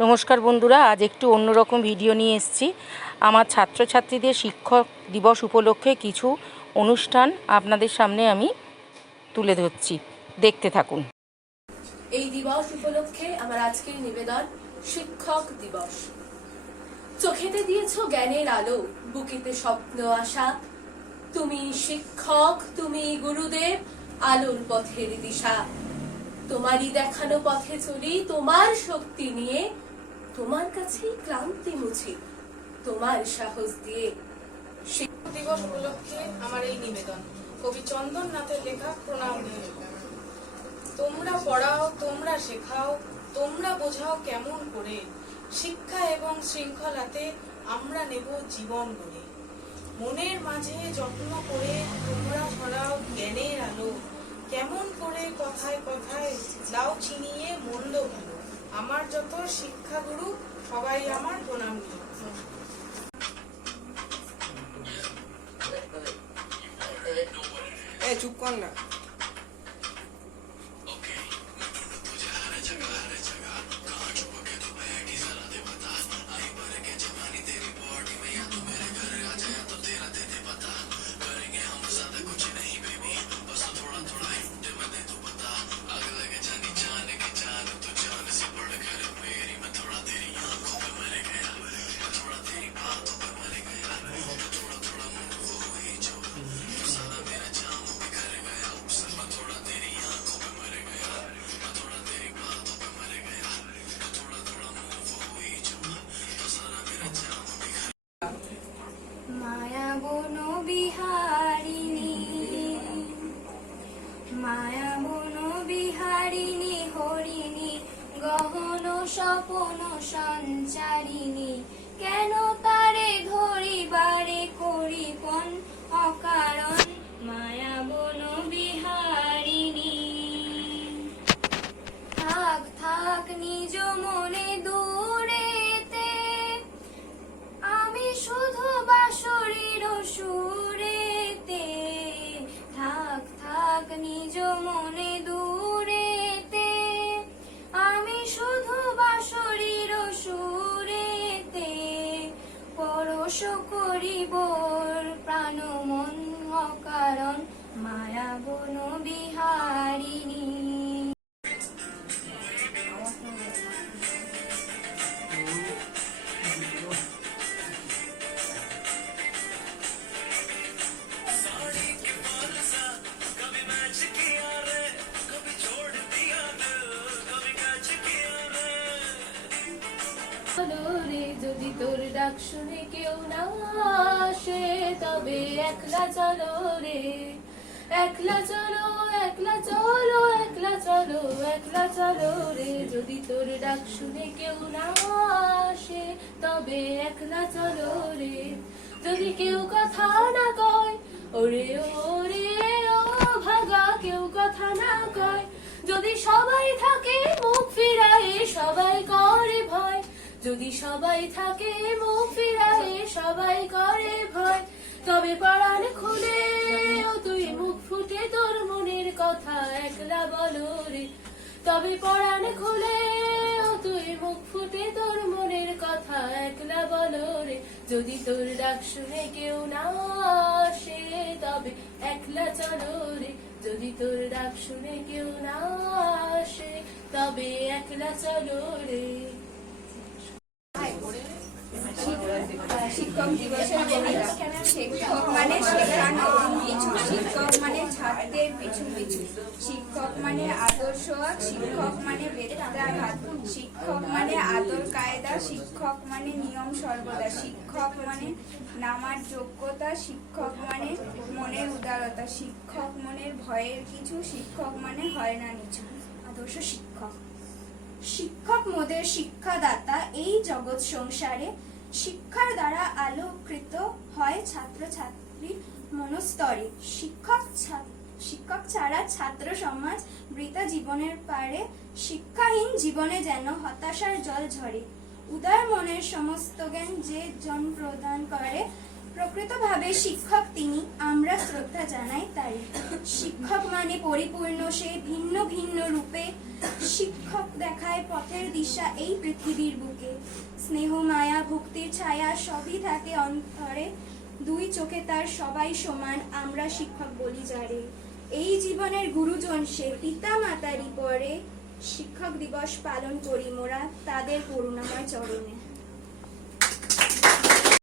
নমস্কার বন্ধুরা, আজ একটু অন্যরকম ভিডিও নিয়ে এসেছি। আমার ছাত্রছাত্রীদের শিক্ষক দিবস উপলক্ষে কিছু অনুষ্ঠান আপনাদের সামনে আমি তুলে ধরছি। দেখতে থাকুন। এই দিবস উপলক্ষে আমার আজকের নিবেদন, শিক্ষক দিবস। চোখেতে দিয়েছ জ্ঞানের আলো, বুকেতে স্বপ্ন আশা। তুমি শিক্ষক, তুমি গুরুদেব, আলোর পথের দিশা। তোমারই দেখানো পথে চলি, তোমার শক্তি নিয়ে। তোমার কাছেই ক্লান্তি মুছি, তোমার সাহস দিয়ে। দিবস উপলক্ষে আমার এই নিবেদন? কবি চন্দন নাথের লেখা প্রণাম তোমরা পড়াও, তোমরা শেখাও, তোমরা বোঝাও কেমন করে। শিক্ষা এবং শৃঙ্খলাতে আমরা নেব জীবন গড়ে। মনের মাঝে যত্ন করে তোমরা ছড়াও জ্ঞানের আলো। কেমন করে কথায় কথায় দাও চিনিয়ে মন্দ ভালো আমার যত শিক্ষাগুরু, সবাই আমার প্রণাম চুপ কর না। স্বপন সঞ্চারিণী কেন তারে ধরিবারে করিপন অকারণ মায়া বন বিহারিণী? থাক থাক নিজ মনে দূরেতে, আমি শুধু বাঁশরীর সুরেতে। থাক থাক নিজ করিব প্রাণ মন অকারণ। মায়া বন রে যদি তোর ডাক শুনে কেউ না আসে, তবে একলা চলো রে। একলা চলো একলা চলো একলা চলো একলা চলো রে। যদি তোর ডাক শুনে কেউ না আসে, তবে একলা চলো রে। যদি কেউ কথা না কয়, ওরে ওরে, ও ভাগা, কেউ কথা না কয়। যদি সবাই থাকে মুখ ফিরায়ে, সবাই যদি সবাই থাকে মুখ ফিরায়ে সবাই করে ভয়। তবে পড়ান খুলে তুই মুখ ফুটে তোর মনের কথা একলা বলো রে তবে পড়ান খুলে তুই মুখ ফুটে তোর মনের কথা একলা বলো রে যদি তোর ডাক শুনে কেউ না আসে, তবে একলা চলো রে যদি তোর ডাক শুনে কেউ না আসে, তবে একলা চলো রে শিক্ষক দিবসের শিক্ষক মানে শেখানো কিছু শিক্ষক মানে পিছু পিছু শিক্ষক মানে আদর্শ শিক্ষক মানে বেত্রাঘাত শিক্ষক মানে আদর কায়দা শিক্ষক মানে নিয়ম সর্বদা শিক্ষক মানে নামার যোগ্যতা শিক্ষক মানে মনের উদারতা শিক্ষক মনের ভয়ের কিছু শিক্ষক মানে হয় না নিচু আদর্শ শিক্ষক শিক্ষক মোদের শিক্ষাদাতা এই জগৎ সংসারে শিক্ষার দ্বারা আলোকৃত হয় ছাত্রছাত্রীর মনস্তরে। শিক্ষক শিক্ষক ছাড়া ছাত্র সমাজ বৃতা জীবনের পারে। শিক্ষাহীন জীবনে যেন হতাশার জল ঝরে। উদার মনের সমস্ত জ্ঞান যে জন প্রদান করে প্রকৃতভাবে শিক্ষক তিনি, আমরা শ্রদ্ধা জানাই তাই। শিক্ষক মানে পরিপূর্ণ, সে ভিন্ন ভিন্ন রূপে শিক্ষক দেখায় পথের দিশা এই পৃথিবীর বুকে। স্নেহ, মায়া, ভক্তির ছায়া সবই থাকে অন্তরে। দুই চোখে তার সবাই সমান, আমরা শিক্ষক বলি যারে। এই জীবনের গুরুজন সে পিতা মাতারই পরে। শিক্ষক দিবস পালন করি মোরা, তাদের করুণাময় চরণে।